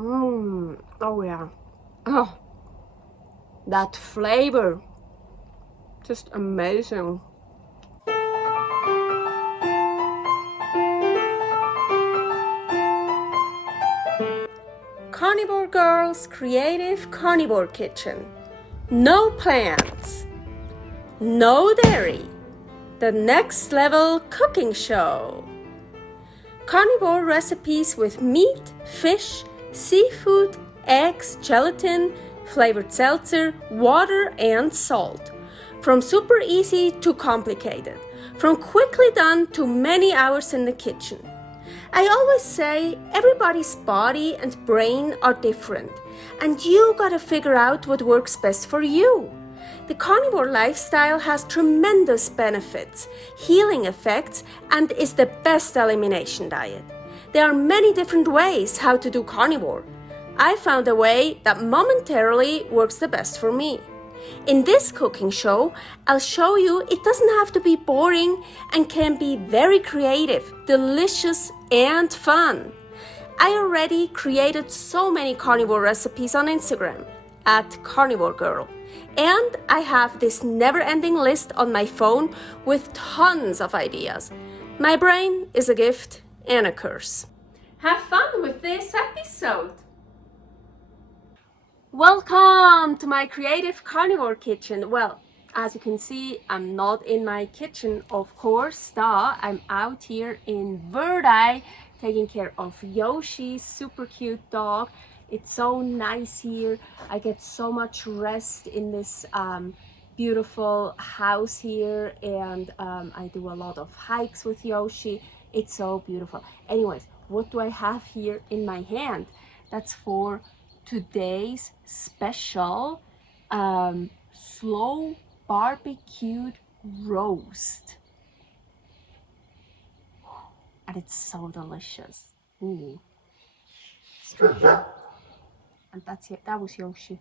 Oh yeah. Oh, that flavor. Just amazing. Carnivore Girl's Creative Carnivore Kitchen. No plants. No dairy. The next level cooking show. Carnivore recipes with meat, fish, seafood, eggs, gelatin, flavored seltzer, water, and salt. From super easy to complicated. From quickly done to many hours in the kitchen. I always say everybody's body and brain are different, and you gotta figure out what works best for you. The carnivore lifestyle has tremendous benefits, healing effects, and is the best elimination diet. There are many different ways how to do carnivore. I found a way that momentarily works the best for me. In this cooking show, I'll show you it doesn't have to be boring and can be very creative, delicious, and fun. I already created so many carnivore recipes on Instagram at Carnivore Girl. And I have this never-ending list on my phone with tons of ideas. My brain is a gift and a curse. Have fun with this episode! Welcome to my Creative Carnivore Kitchen. Well, as you can see, I'm not in my kitchen, of course, I'm out here in Verdi taking care of Yoshi's super cute dog. It's so nice here. I get so much rest in this beautiful house here, and I do a lot of hikes with Yoshi. It's so beautiful. Anyways, what do I have here in my hand? That's for today's special slow barbecued roast. And it's so delicious. Ooh. And that's it. That was Yoshi.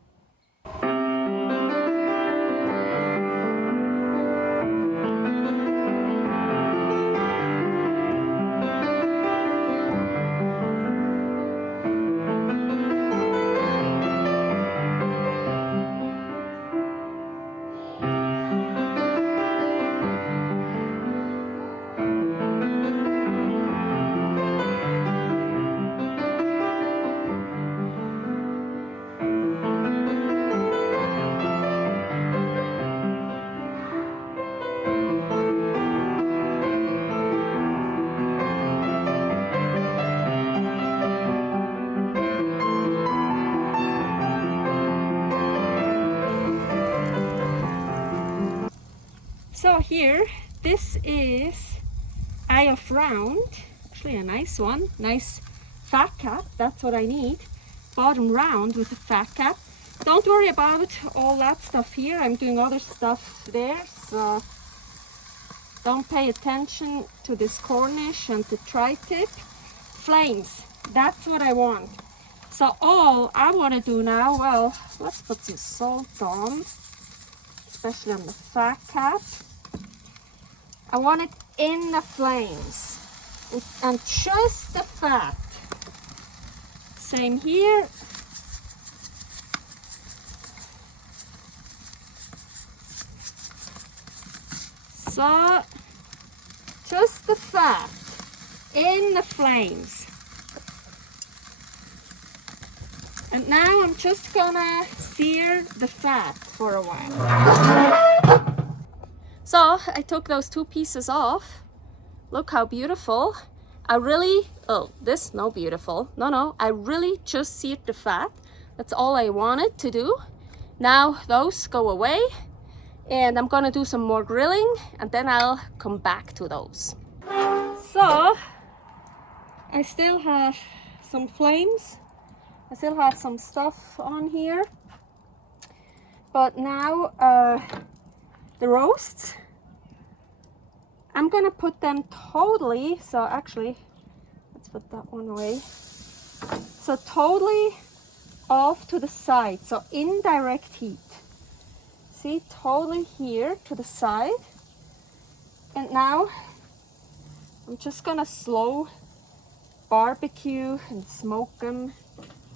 So here, this is eye of round, actually a nice one, nice fat cap, that's what I need. Bottom round with a fat cap. Don't worry about all that stuff here, I'm doing other stuff there, so don't pay attention to this Cornish and the tri-tip. Flames, that's what I want. So all I want to do now, well, let's put some salt on, especially on the fat cap. I want it in the flames and just the fat. Same here. So just the fat in the flames. And now I'm just gonna sear the fat for a while. So I took those two pieces off. Look how beautiful. I really just seared the fat. That's all I wanted to do. Now those go away and I'm gonna do some more grilling and then I'll come back to those. So I still have some flames. I still have some stuff on here. But now the roasts, I'm gonna put them totally, so actually, let's put that one away. So totally off to the side, so indirect heat. See, totally here to the side. And now, I'm just gonna slow barbecue and smoke them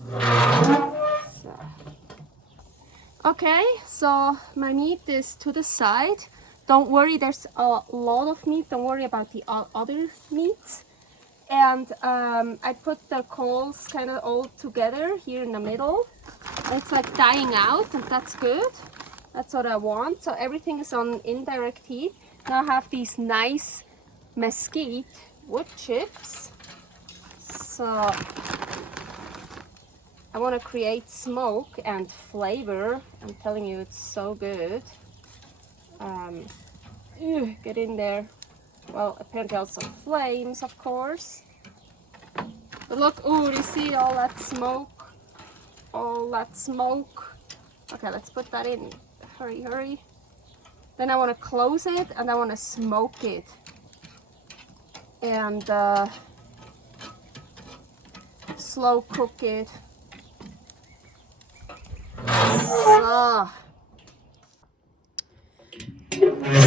So. Okay, so my meat is to the side. Don't worry, there's a lot of meat. Don't worry about the other meats. And I put the coals kind of all together here in the middle. It's like dying out, and that's good. That's what I want. So everything is on indirect heat. Now I have these nice mesquite wood chips. So I want to create smoke and flavor. I'm telling you, it's so good. Get in there. Well, apparently also flames, of course. But look, ooh, you see all that smoke? All that smoke. Okay, let's put that in. Hurry, hurry. Then I want to close it and I want to smoke it. And slow cook it.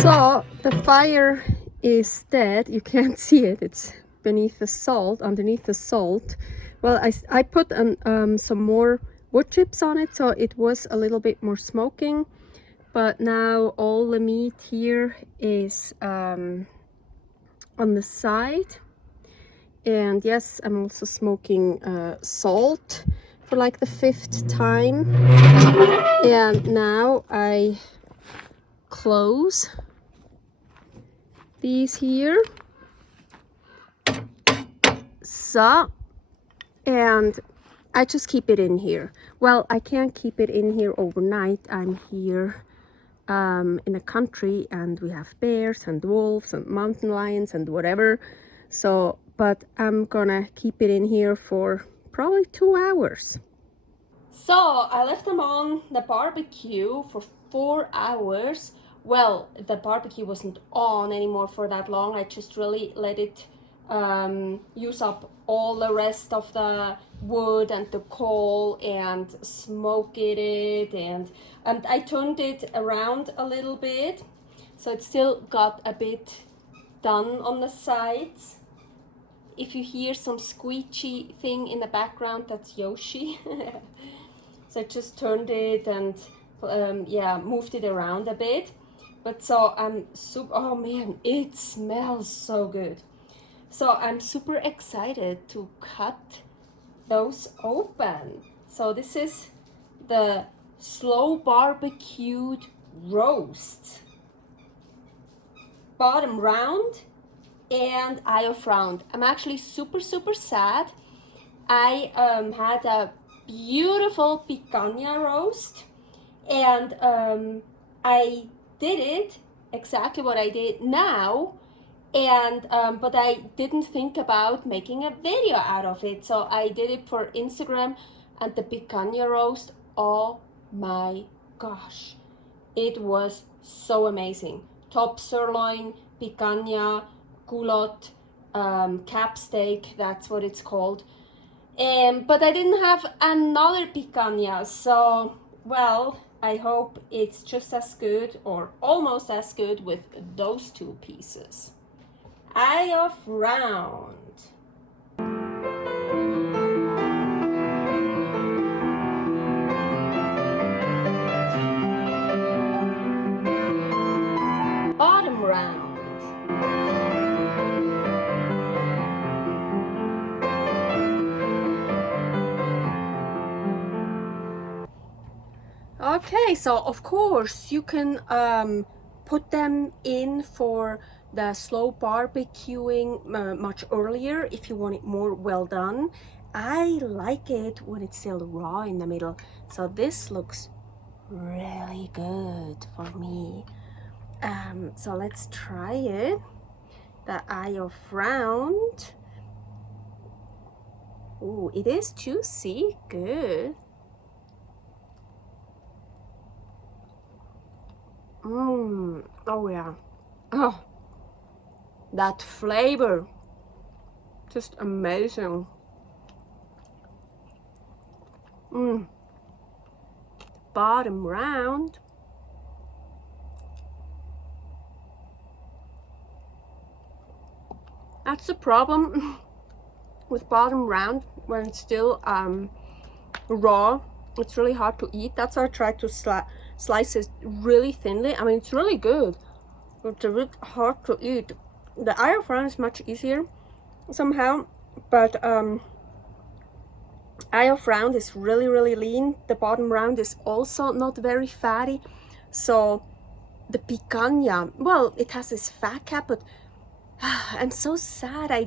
So the fire is dead. You can't see it. It's beneath the salt, underneath the salt. Well, I put some more wood chips on it, so it was a little bit more smoking. But now all the meat here is on the side. And yes, I'm also smoking salt for like the 5th time. And now I close these here. So, and I just keep it in here. Well, I can't keep it in here overnight. I'm here in a country and we have bears and wolves and mountain lions and whatever. So, but I'm gonna keep it in here for probably 2 hours. So I left them on the barbecue for 4 hours. Well, the barbecue wasn't on anymore for that long. I just really let it use up all the rest of the wood and the coal and smoke it, and I turned it around a little bit, so it still got a bit done on the sides. If you hear some squeegee thing in the background, that's Yoshi. So I just turned it and yeah, moved it around a bit. But so I'm super, oh man, it smells so good. So I'm super excited to cut those open. So this is the slow barbecued roast. Bottom round and eye of round. I'm actually super sad. I had a beautiful picanha roast, and I did it exactly what I did now, and but I didn't think about making a video out of it, so I did it for Instagram. And the picanha roast, oh my gosh, it was so amazing. Top sirloin, picanha, goulot, cap steak, that's what it's called. But I didn't have another picanha, so, well, I hope it's just as good or almost as good with those 2 pieces. Eye of round. Bottom round. Okay, so of course you can put them in for the slow barbecuing much earlier if you want it more well done. I like it when it's still raw in the middle. So this looks really good for me. So let's try it. The eye of round. Ooh, it is juicy. Good. Oh yeah. Oh, that flavor. Just amazing. Bottom round. That's the problem with bottom round when it's still raw. It's really hard to eat. That's why I try to slice it really thinly. I mean, it's really good. It's a bit hard to eat. The air fryer is much easier somehow, but eye round is really lean. The bottom round is also not very fatty. So the picanha, well, it has this fat cap, but I'm so sad. I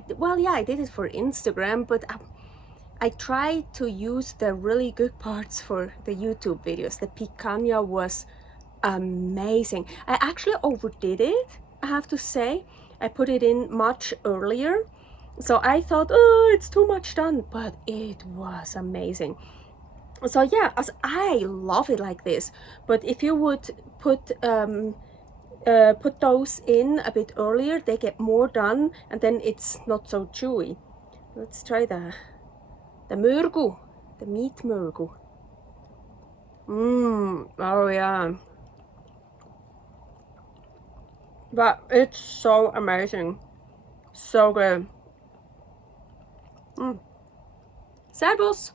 did it for Instagram, but I tried to use the really good parts for the YouTube videos. The picanha was amazing. I actually overdid it, I have to say. I put it in much earlier. So I thought, oh, it's too much done, but it was amazing. So yeah, as I love it like this. But if you would put those in a bit earlier, they get more done, and then it's not so chewy. Let's try the murgu, the meat murgu. Oh yeah. But it's so amazing, so good. Servus!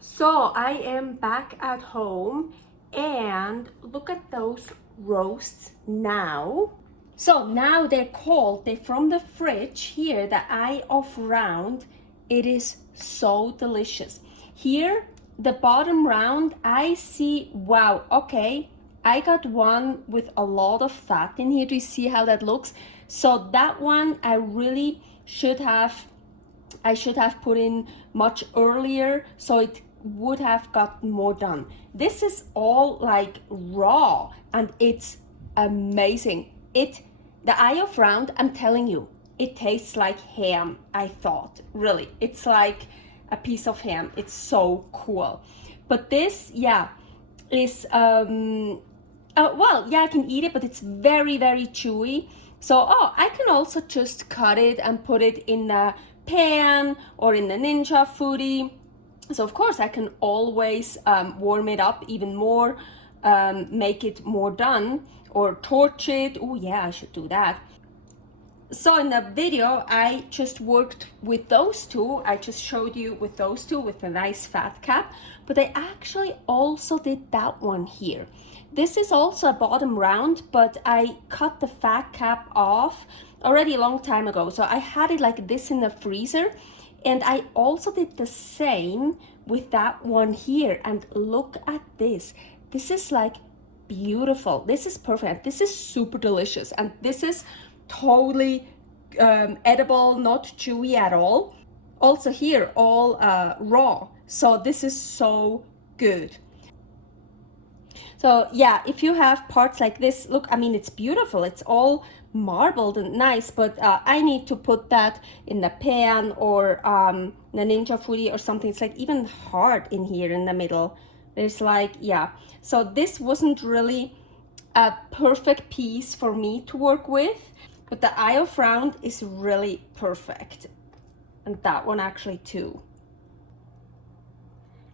So I am back at home, and look at those roasts now. So now they're cold, they're from the fridge here, the eye of round. It is so delicious. Here, the bottom round, I see, wow, okay, I got one with a lot of fat in here. Do you see how that looks? So that one I really should have put in much earlier, so it would have gotten more done. This is all like raw, and it's amazing. The eye of round, I'm telling you, it tastes like ham. I thought, really, it's like a piece of ham. It's so cool. But this, yeah, is well, yeah, I can eat it, but it's very chewy. So I can also just cut it and put it in a pan or in a Ninja foodie. So of course I can always warm it up even more, make it more done, or torch it. Oh yeah, I should do that. So in the video I just worked with those two. I just showed you with those two with a nice fat cap, but I actually also did that one here. This is also a bottom round, but I cut the fat cap off already a long time ago. So I had it like this in the freezer, and I also did the same with that one here. And look at this. This is like beautiful. This is perfect. This is super delicious, and this is totally edible, not chewy at all. Also here, all raw. So this is so good. So yeah, if you have parts like this, look, I mean, it's beautiful. It's all marbled and nice, but I need to put that in the pan or the Ninja foodie or something. It's like even hard in here in the middle. There's like, yeah. So this wasn't really a perfect piece for me to work with, but the eye of round is really perfect. And that one actually too.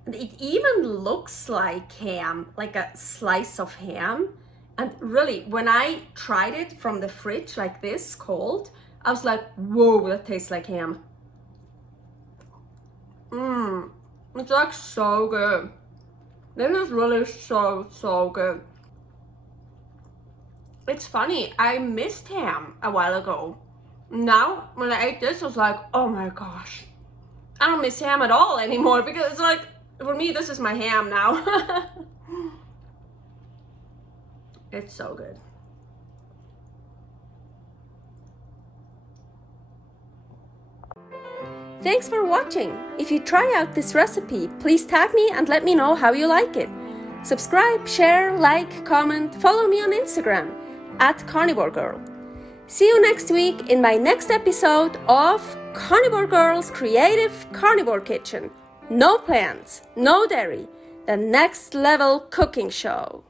And it even looks like ham, like a slice of ham. And really, when I tried it from the fridge like this, cold, I was like, whoa, that tastes like ham. It's like so good. This is really so good. It's funny, I missed ham a while ago. Now, when I ate this, I was like, oh my gosh. I don't miss ham at all anymore, because it's like, for me, this is my ham now. It's so good. Thanks for watching. If you try out this recipe, please tag me and let me know how you like it. Subscribe, share, like, comment, follow me on Instagram @Carnivore Girl. See you next week in my next episode of Carnivore Girl's Creative Carnivore Kitchen. No plants, no dairy, the next level cooking show.